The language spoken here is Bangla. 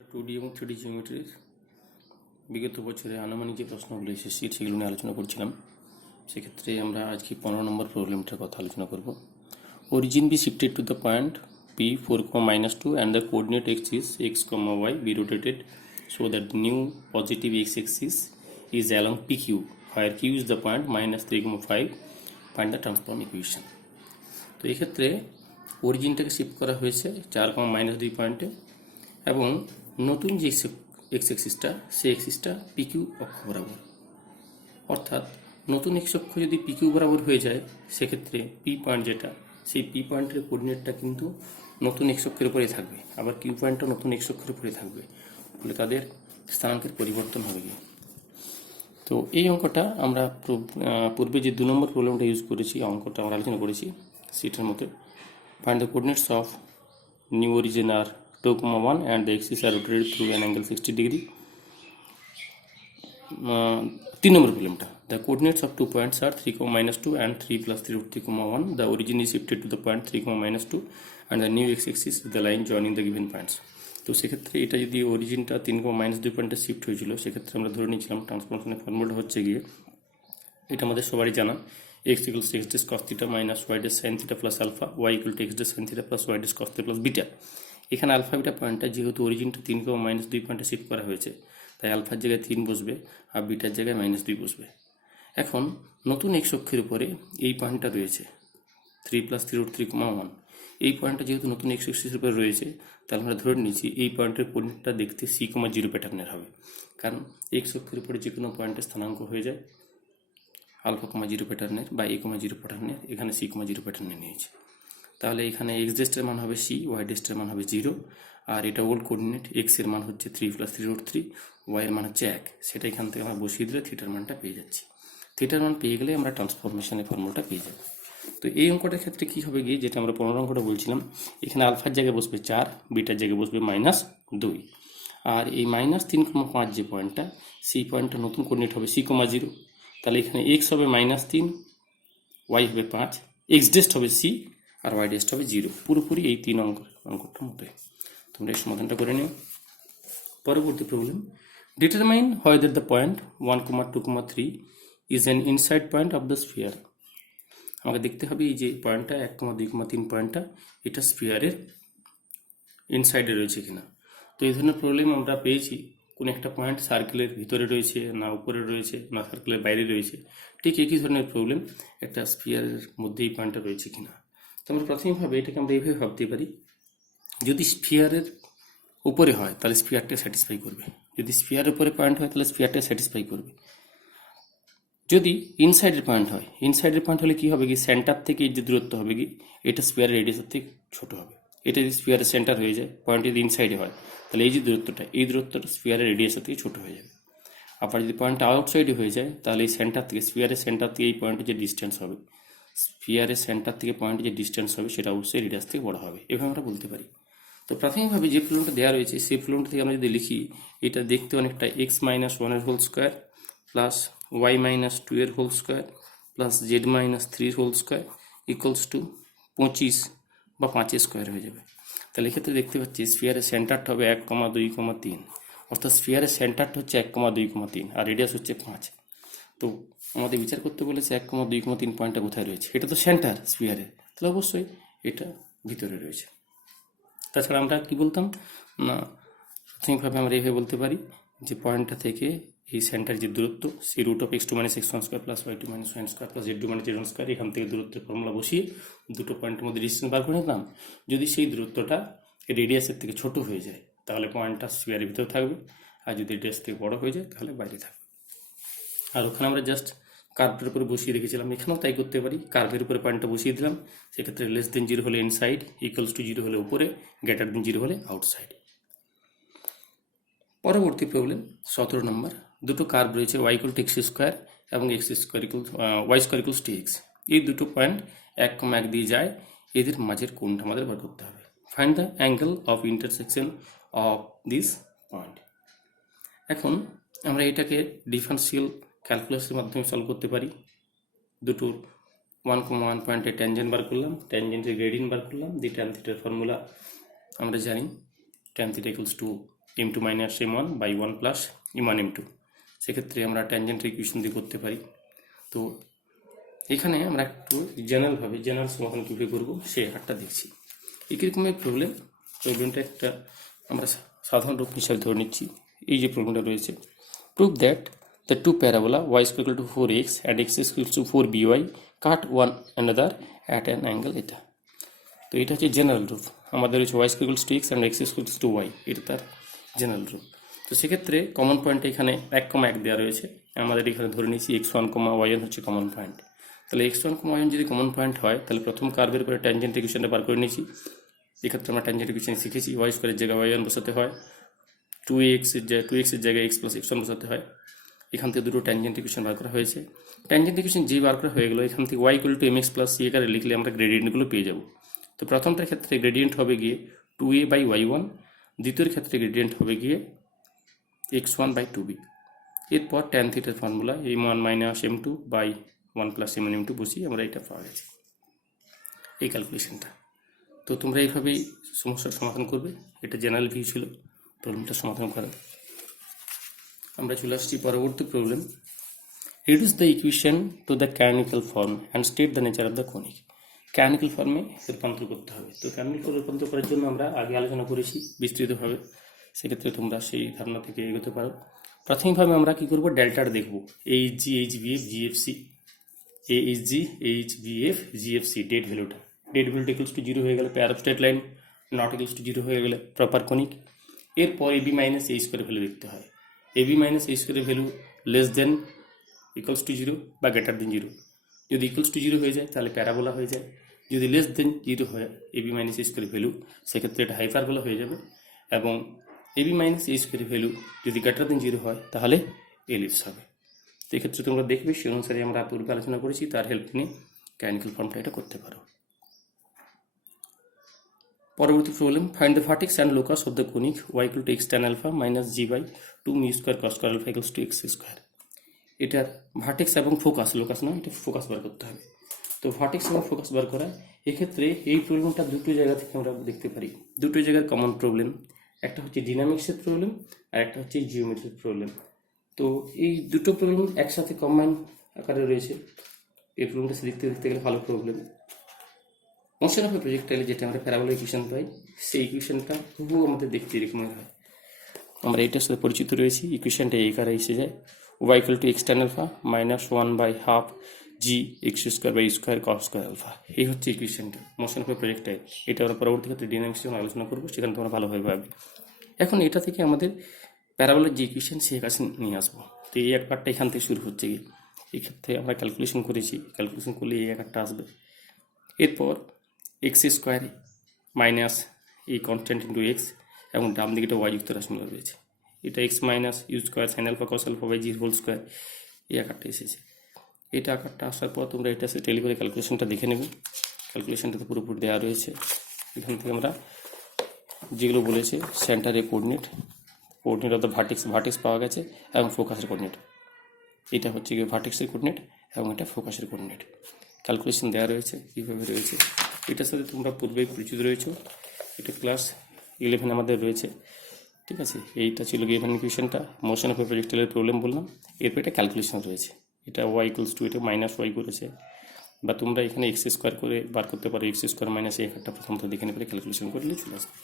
2D এবং 3D জিওমেট্রির বিগত বছরে আনুমানিক যে প্রশ্নগুলো এসেছে সেগুলো নিয়ে আলোচনা করছিলাম। সেক্ষেত্রে আমরা আজকে 15 নম্বর প্রবলেমটার কথা আলোচনা করব। Origin be shifted to the point p 4, -2 and the coordinate x is x, y be rotated so that the new positive x-axis is along pq where q is the point -3, 5. Find the transform equation. তো এক্ষেত্রে অরিজিনটাকে শিফট করা হয়েছে 4, -2 পয়েন্টে এবং নতুন যে এক্স এক্সিসটা সেই এক্সিসটা পিকিউ অক্ষ বরাবর, অর্থাৎ নতুন এক্স অক্ষ যদি পিকিউ বরাবর হয়ে যায় সেক্ষেত্রে পি পয়েন্ট যেটা সেই পি পয়েন্টের কোঅর্ডিনেটটা কিন্তু নতুন এক্স অক্ষের উপরেই থাকবে, আবার কিউ পয়েন্টটা নতুন এক্স অক্ষের উপরে থাকবে, ফলে তাদের স্থানাঙ্কের পরিবর্তন হবে গিয়ে। তো এই অঙ্কটা আমরা পূর্বে যে 2 নম্বর প্রবলেমটা ইউজ করেছি অঙ্কটা আমরা আলোচনা করেছি সেটার মতো। Find the coordinates of new origin আর 2, 1 and the axis are rotated through an angle 60 degree. 3 number problem ta the coordinates of 2 points are 3, -2 and 3 + 3√3, 1. The origin is shifted to the point 3, -2 and the new x-axis is the line joining the given points. তো সেক্ষেত্রে এটা যদি অরিজিনটা 3, -2 পয়েন্টে শিফট হয়েছিল সেক্ষেত্রে আমরা ধরে নিয়েছিলাম ট্রান্সফরমেশনের ফর্মুলাটা হচ্ছে গিয়ে এটা আমাদের সবারই জানা, x = x dash cos θ minus y dash sin θ plus alpha, y = x dash sin θ plus y dash cos θ plus beta. এখানে আলফা বিটা পয়েন্টটা যেহেতু অরিজিনটা 3, -2 পয়েন্টে শিফট করা হয়েছে তাই আলফার জায়গায় 3 বসবে আর বিটার জায়গায় -2 বসবে। এখন নতুন এক্স অক্ষের উপরে এই পয়েন্টটা রয়েছে 3 + 3√3, 1। এই পয়েন্টটা যেহেতু নতুন এক্স অক্ষের উপরে রয়েছে তাহলে আমরা ধরে নিচ্ছি এই পয়েন্টের কোঅর্ডিনেটটা দেখতে c, 0 প্যাটার্নের হবে, কারণ এক্স অক্ষের উপরে যে কোনো পয়েন্টের স্থানাঙ্ক হয়ে যায় আলফা, 0 প্যাটার্নের বা a, 0 প্যাটার্নের, এখানে c, 0 প্যাটার্নের নিয়েছে। তাহলে এখানে এক্স ডেস্টের মান হবে c, ওয়াই ডেস্টের মান হবে 0, আর এটা ওল্ড কোঅর্ডিনেট, এক্স এর মান হচ্ছে 3 + 3√3, ওয়াই এর মান হচ্ছে 1। সেটা এখান থেকে আমরা বসিয়ে দিলে থিটার মানটা পেয়ে যাচ্ছি। থিটার মান পেয়ে গেলে আমরা ট্রান্সফরমেশনের ফর্মুলাটা পেয়ে যাব। তো এই অঙ্কটার ক্ষেত্রে কি হবে গিয়ে, যেটা আমরা 15 অঙ্কটা বলছিলাম, এখানে আলফার জায়গায় বসবে 4, বিটার জায়গায় বসবে -2, আর এই -3,5 যে পয়েন্টটা সেই পয়েন্টটা নতুন কোঅর্ডিনেট হবে c, 0। তাহলে এখানে এক্স হবে -3, ওয়াই হবে 5, এক্স ডেস্ট হবে c আর ওয়াই ডেস্ট হবে 0, পুরোপুরি এই 3 অঙ্কটার মতোই। তোমরা এই সমাধানটা করে নিও। পরবর্তী problem, determine whether the point 1, 2, 3 is an inside point of the sphere. আমাকে দেখতে হবে এই যে পয়েন্টটা 1, 2, 3 পয়েন্টটা এটা স্ফিয়ারের ইনসাইডে রয়েছে কিনা। তো এই ধরনের প্রবলেম আমরা পেয়েছি কোন একটা পয়েন্ট সার্কেলের ভিতরে রয়েছে না উপরে রয়েছে না সার্কেলের বাইরে রয়েছে, ঠিক একই ধরনের প্রবলেম একটা স্ফিয়ারের মধ্যে এই পয়েন্টটা রয়েছে কিনা। তো আমরা প্রাথমিকভাবে এটাকে আমরা এইভাবে ভাবতে পারি, যদি স্ফিয়ারের উপরে হয় তাহলে স্ফিয়ারটা স্যাটিসফাই করবে, যদি স্ফিয়ারের উপরে পয়েন্ট হয় তাহলে স্ফিয়ারটা স্যাটিসফাই করবে। যদি ইনসাইডের পয়েন্ট হয়, ইনসাইডের পয়েন্ট হলে কি হবে কি, সেন্টার থেকে এই যে দূরত্ব হবে কি এটা স্ফিয়ারের রেডিয়াসের থেকে ছোট হবে। এটা যদি স্ফিয়ারের সেন্টার হয়ে যায়, পয়েন্ট যদি ইনসাইডে হয় তাহলে এই যে দূরত্বটা এই দূরত্বটা স্ফিয়ারের রেডিয়াসের থেকে ছোট হয়ে যাবে। আবার যদি পয়েন্টটা আউটসাইডে হয়ে যায় তাহলে এই সেন্টার থেকে স্ফিয়ারের সেন্টার থেকে এই পয়েন্টের যে ডিস্টেন্স হবে, স্ফিয়ারের সেন্টার থেকে পয়েন্টের যে ডিস্টেন্স হবে সেটা অবশ্যই রেডিয়াস থেকে বড় হবে, এভাবে আমরা বলতে পারি। তো প্রাথমিকভাবে যে প্রবলেমটা দেওয়া রয়েছে সেই প্রবলেমটা থেকে আমরা যদি লিখি, এটা দেখতে অনেকটা x - 1 whole square plus y - 2 whole square plus z - 3 whole square equals to 25 বা 5 স্কোয়ার হয়ে যাবে। তাহলে এক্ষেত্রে দেখতে পাচ্ছি স্ফিয়ারের সেন্টারটা হবে 1, 2, 3, অর্থাৎ স্ফিয়ারের সেন্টারটা হচ্ছে 1, 2, 3 আর রেডিয়াস হচ্ছে 5। তো আমাদের বিচার করতে বলেছে 1, 2, 3 পয়েন্টটা কোথায় রয়েছে, এটা তো সেন্টার স্ফিয়ারের, তাহলে অবশ্যই এটা ভিতরে রয়েছে। তাছাড়া আমরা কি বলতাম না, প্রাথমিকভাবে আমরা এইভাবে বলতে পারি যে পয়েন্টটা থেকে এই সেন্টার যে দূরত্ব সেই √(x2 - x1² + y2 - y² + z2 - z1², এখান থেকে দূরত্বের ফর্মুলা বসিয়ে দুটো পয়েন্টের মধ্যে ডিস্টেন্স বার করে নিলাম। যদি সেই দূরত্বটা রেডিয়াসের থেকে ছোট হয়ে যায় তাহলে পয়েন্টটা স্ফিয়ারের ভিতরে থাকবে, আর যদি রেডিয়াস থেকে বড় হয়ে যায় তাহলে বাইরে থাকবে। আর ওখানে আমরা জাস্ট কার্ভের উপরে বসিয়ে রেখেছিলাম, এখানেও তাই করতে পারি, কার্ভের উপরে পয়েন্টটা বসিয়ে দিলাম, সেক্ষেত্রে <0 হলে ইনসাইড, =0 হলে উপরে, >0 হলে আউটসাইড। পরবর্তী প্রবলেম 17 নম্বর, দুটো কার্ভ রয়েছে y = x² এবং y² = x। এই দুটো পয়েন্ট 1, 1 দিয়ে যায়, এদের মাঝের কোণটা আমাদের বার করতে হবে। Find the angle of intersection of this point. এখন আমরা এটাকে ডিফারেন্সিয়াল ক্যালকুলাসের মাধ্যমে সলভ করতে পারি। দুটোর 1, 1 পয়েন্টে ট্যানজেন্ট বার করলাম, ট্যানজেন্টের গ্রেডিয়েন্ট বার করলাম, দিয়ে ট্যান থিটার ফর্মুলা আমরা জানি, tan θ = m2 minus m1 by 1 plus m1 m2। সেক্ষেত্রে আমরা ট্যানজেন্ট ইকুয়েশন দিয়ে করতে পারি। তো এখানে আমরা একটু জেনারেল সমাধান কীভাবে করবো সেই হারটা দেখছি। একই রকমের প্রবলেমটা একটা আমরা সাধারণ রূপ হিসাবে ধরে নিচ্ছি। এই যে প্রবলেমটা রয়েছে, prove that the two parabola y is equal to 4x and x is equal to 4by cut one another at an angle এটা। তো এটা হচ্ছে জেনারেল রূপ। আমাদের হচ্ছে y is equal to x and x is equal to y, এটা তার জেনারেল রূপ। তো সেক্ষেত্রে কমন পয়েন্ট এখানে 1,1 দেওয়া রয়েছে। আমাদের এখানে ধরে নিয়েছি x1, y1 হচ্ছে কমন পয়েন্ট। তাহলে x1, y1 যদি কমন পয়েন্ট হয় তাহলে প্রথম কার্ভের উপরে ট্যানজেন্ট ইকুয়েশনটা বার করে নিয়েছি। এক্ষেত্রে আমরা ট্যানজেন্ট ইকুয়েশন শিখেছি y স্কোয়ারের জায়গায় y1 বসাতে হয়, 2x এর জায়গায় x প্লাস x1 বসাতে হয়। এখান থেকে দুটো ট্যানজেন্ট ইকুয়েশন বার করা হয়েছে। ট্যানজেন্ট ইকুয়েশন যে বার করা হয়ে গেলো, এখান থেকে y equal two mx plus c আকারে লিখলে আমরা গ্রেডিয়েন্টগুলো পেয়ে যাব। তো প্রথমটার ক্ষেত্রে গ্রেডিয়েন্ট হবে গিয়ে 2a বাই y1, দ্বিতীয় ক্ষেত্রে গ্রেডিয়েন্ট হবে গিয়ে x1 বাই 2b। এরপর ট্যান থিটার formula m1 minus m2 by 1 plus m1 m2 বসিয়ে আমরা এটা পাওয়া গেছে এই ক্যালকুলেশনটা। তো তোমরা এইভাবেই সমস্যার সমাধান করবে। এটা জেনারেল ভিউ ছিল প্রবলেমটা সমাধান করা। আমরা চলে আসছি পরবর্তী problem. Reduce the equation to the canonical form and state the nature of the conic. Canonical ফর্মে রূপান্তর করতে হবে। তো ক্যানোনিক্যাল রূপান্তর করার জন্য আমরা আগে আলোচনা করেছি বিস্তৃতভাবে, সেক্ষেত্রে তোমরা সেই ধারণা থেকে এগোতে পারো। প্রাথমিকভাবে আমরা কী করবো, ডেল্টাটা দেখবো। HG, HBF, GFC, HG, HBF, GFC, det ভ্যালুটা ইকুয়ালস টু 0 হয়ে গেলে pair of straight line, not equals to 0 হয়ে গেলে প্রপার কনিক। এরপর এবি মাইনাস এই স্কোয়ারের ভ্যালু দেখতে হয়। এবি মাইনাস এই স্কোয়ারের value less than equals to 0 বা গ্রেটার দেন 0। যদি ইকুয়ালস টু 0 হয়ে যায় তাহলে প্যারাবোলা হয়ে যায়। যদি লেস দেন 0 হয় এবি মাইনাস এই স্কোয়ারের ভ্যালু, সেক্ষেত্রে এটা হাইপারবোলা হয়ে যাবে। এবং এবি মাইনাস এই স্কোয়ারের ভ্যালু যদি গ্রেটার দেন 0 হয় তাহলে এলিপস হবে। তো এক্ষেত্রে তোমরা দেখবে সে অনুসারে আমরা পূর্বে আলোচনা করেছি, তার হেল্প নিয়ে ক্যানোনিক্যাল ফর্মটা এটা করতে পারো। পরবর্তী problem, find the vertex and locus of the conic y equal to x tan alpha minus g by 2 mu square cos square alpha equals to x square. এটার ভার্টেক্স এবং ফোকাস, লোকাস নয়, এটা ফোকাস বার করতে হবে। তো ভার্টেক্স এবং ফোকাস বার করা, এক্ষেত্রে এই প্রবলেমটা দুটো জায়গা থেকে আমরা দেখতে পারি। দুটো জায়গার কমন প্রবলেম, একটা হচ্ছে ডিনামিক্সের প্রবলেম আর একটা হচ্ছে জিওমেট্রির প্রবলেম। তো এই দুটো প্রবলেম একসাথে কম্বাইন আকারে রয়েছে। এই প্রবলেমটা দেখতে গেলে ভালো problem. Motion of a projectile যেটা আমরা প্যারাবোলা ইকুয়েশন পাই, সেই ইকুয়েশনটা হুবহু আমাদের দেখতে এরকমই হয়। আমরা এটার সাথে পরিচিত রয়েছি। ইকুয়েশনটা এই আকারে এসে যায়, y equal to x tan alpha minus 1 by half g x square by square cos square alpha. এই হচ্ছে ইকুয়েশনটা মোশন অফ এ প্রজেক্টাইল। এটা আমরা পরবর্তী ক্ষেত্রে ডিনামিক্স যখন আলোচনা করবো সেখানে তোমরা ভালোভাবে পাবে। এখন এটা থেকে আমাদের প্যারাবোলার যে ইকুয়েশন সে কাছে নিয়ে আসবো। তো এই এক পার্টটা এখান থেকে শুরু হচ্ছে গিয়ে, এক্ষেত্রে আমরা ক্যালকুলেশন করেছি, ক্যালকুলেশন করলে এই এক একটা আসবে। এরপর এক্স স্কোয়ার মাইনাস এই কনস্ট্যান্ট ইন্টু এক্স, এবং ডান দিকে একটা ওয়াই যুক্ত রাশিমালা রয়েছে। এটা x minus u square sine alpha cos alpha by g whole square, এই আকারটা এসেছে। এটা আকারটা আসার পর তোমরা এটা সে টেলি করে ক্যালকুলেশনটা দেখে নেবে। ক্যালকুলেশনটা তো পুরোপুরি দেওয়া রয়েছে। এখান থেকে আমরা যেগুলো বলেছে, সেন্টারে কোঅর্ডিনেট অফ দ্য ভার্টেক্স পাওয়া গেছে, এবং ফোকাসের কোঅর্ডিনেট। এটা হচ্ছে গিয়ে ভার্টেক্সের কোঅর্ডিনেট এবং এটা ফোকাসের কোঅর্ডিনেট। ক্যালকুলেশন দেওয়া রয়েছে, কীভাবে রয়েছে এটার সাথে তোমরা পূর্বেই পরিচিত রয়েছো। এটা ক্লাস 11 আমাদের রয়েছে, ঠিক আছে। এইটা ছিল গিভেন ইকুয়েশনটা, মোশন অফ এ প্রজেক্টাইলের প্রবলেম বললাম। এরপর এটা ক্যালকুলেশন রয়েছে, এটা y ইকুয়ালস টু এটা মাইনাস ওয়াই করেছে, বা তোমরা এখানে এক্স স্কোয়ার করে বার করতে পারো। এক্স স্কোয়ার মাইনাস এই একটা প্রথমত দেখে নেবে, ক্যালকুলেশন করলে চলে আসবে।